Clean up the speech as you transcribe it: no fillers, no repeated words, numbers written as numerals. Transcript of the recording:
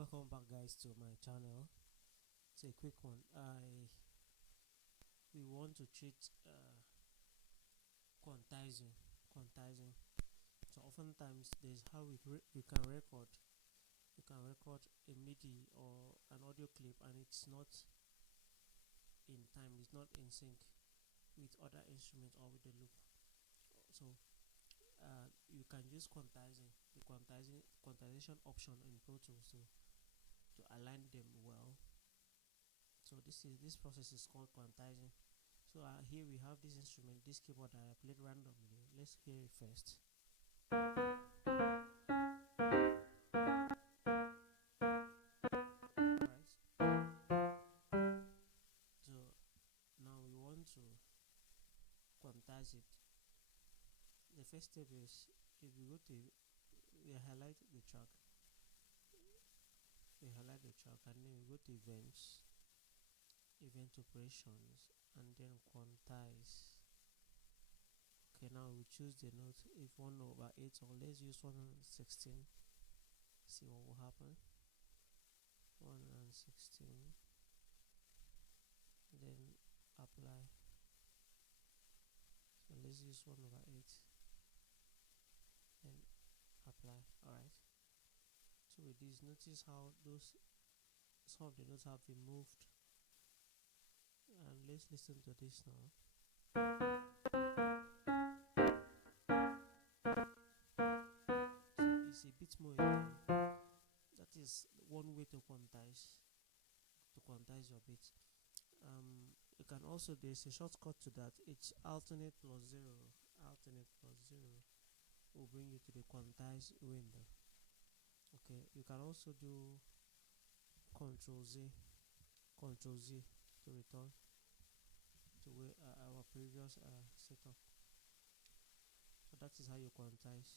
welcome back guys to my channel. It's a quick one. We want to treat quantizing. So oftentimes there's how we can record. You can record a MIDI or an audio clip and it's not in time, it's not in sync with other instruments or with the loop. So you can use quantization option in Pro Tools to align them well. So this process is called quantizing. So here we have this instrument, this keyboard that I played randomly. Let's hear it first. Alright. So now we want to quantize it. The first step is, if we go to, we highlight the track. And then we go to events, event operations, and then quantize. Okay, now we choose the note, if 1/8, or let's use 1/16. See what will happen. 1/16. Then apply. So let's use 1/8. Then apply. Alright. So with this, notice how some of the notes have been moved. And let's listen to this now. So it's a bit more in time. That is one way to quantize your beat. You can also, there's a shortcut to that. It's alternate plus 0 will bring you to the quantize window. Okay, you can also do Control Z to return to our previous setup. So that is how you quantize.